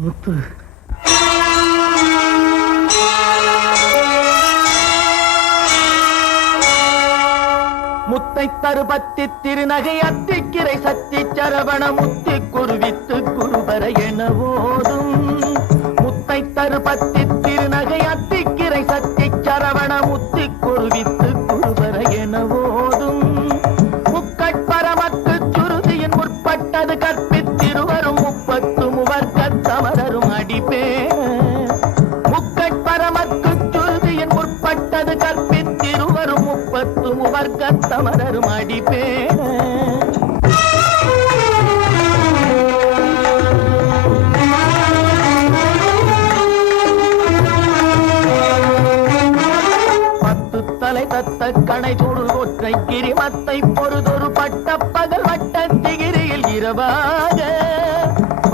முத்து முத்தை தருபத்தி திருநகை அத்திக்கிரை சத்தி சரவண முத்தி குருவித்து குருபர என ஓதும். முத்தை தருபத்தி திருநகை அத்திக்கிரை சத்தி சரவண முத்தி குருவித்து குருபர என ஓதும். முக்கட்பரமக்கு சுருதியின் முற்பட்டது கற்பித்திருவரும் முப்பத்து முவர்க்கத்தமரரும் அடிப்பேன். முக்கட்பரமக்கு சுருதியின் முற்பட்டது கற்பித்திருவரும் முப்பத்து முவர்க்கத்தமரரும் அடிப்பேன். தலை தத்த கணை தொடு ஒற்றை கிரிமத்தை பொறுதொரு பட்ட பகல் வட்ட திகிரியில் இரவாக.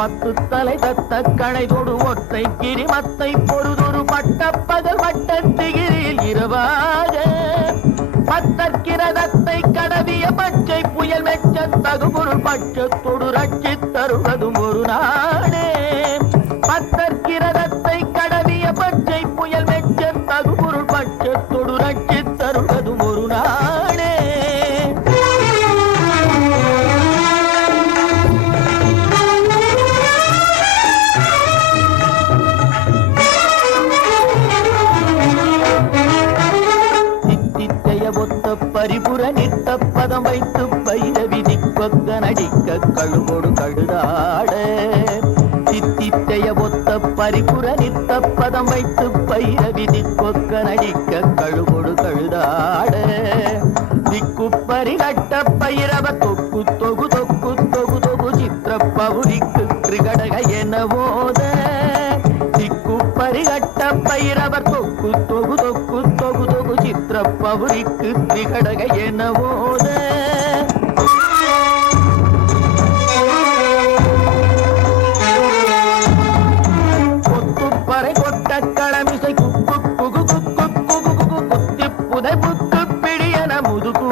10 தலை தத்த கணை தொடு ஒற்றை கிரிமத்தை பொறுதொரு பட்ட பகல் வட்ட திகிரியில் இரவாக. பத்தற்கிரதத்தை கடவிய பச்சை புயல் மெச்ச தகுபொருள் பட்சத்தொடு ரட்சி தருவதும் ஒரு நாடே. பத்தற்கிரதத்தை கடவிய பச்சை புயல் மெச்ச தகுபொருள் பட்சத்தொடு ரட்சி தருவதும் ஒரு நாடே. ஒத்த பரிபுர நித்த பதம் வைத்து பைரவிதி கொக்க நடிக்க கழுவோடு கழுதாட. சித்தித்தைய ஒத்த பரிபுர நித்த பதம் வைத்து பைரவிதி கொக்க நடிக்க கழுவோடு கழுதாட. திக்கு பரிகட்ட பைரவ தொக்கு தொகு தொக்கு தொகு தொகு சித்திர பவுரிக்கு திரிகடக என ஓத. திக்கு பரிகட்ட பைரவர் தொக்கு தொகு தொக்கு தொகு தொகு சித்திர பவுரிக்கு திரிகடக என ஓத. கொத்துப்பறை கொட்ட களமிசை குக்கு குகு குக்கு குகு குகு குத்தி புதை புக்கு பிடியன முதுகு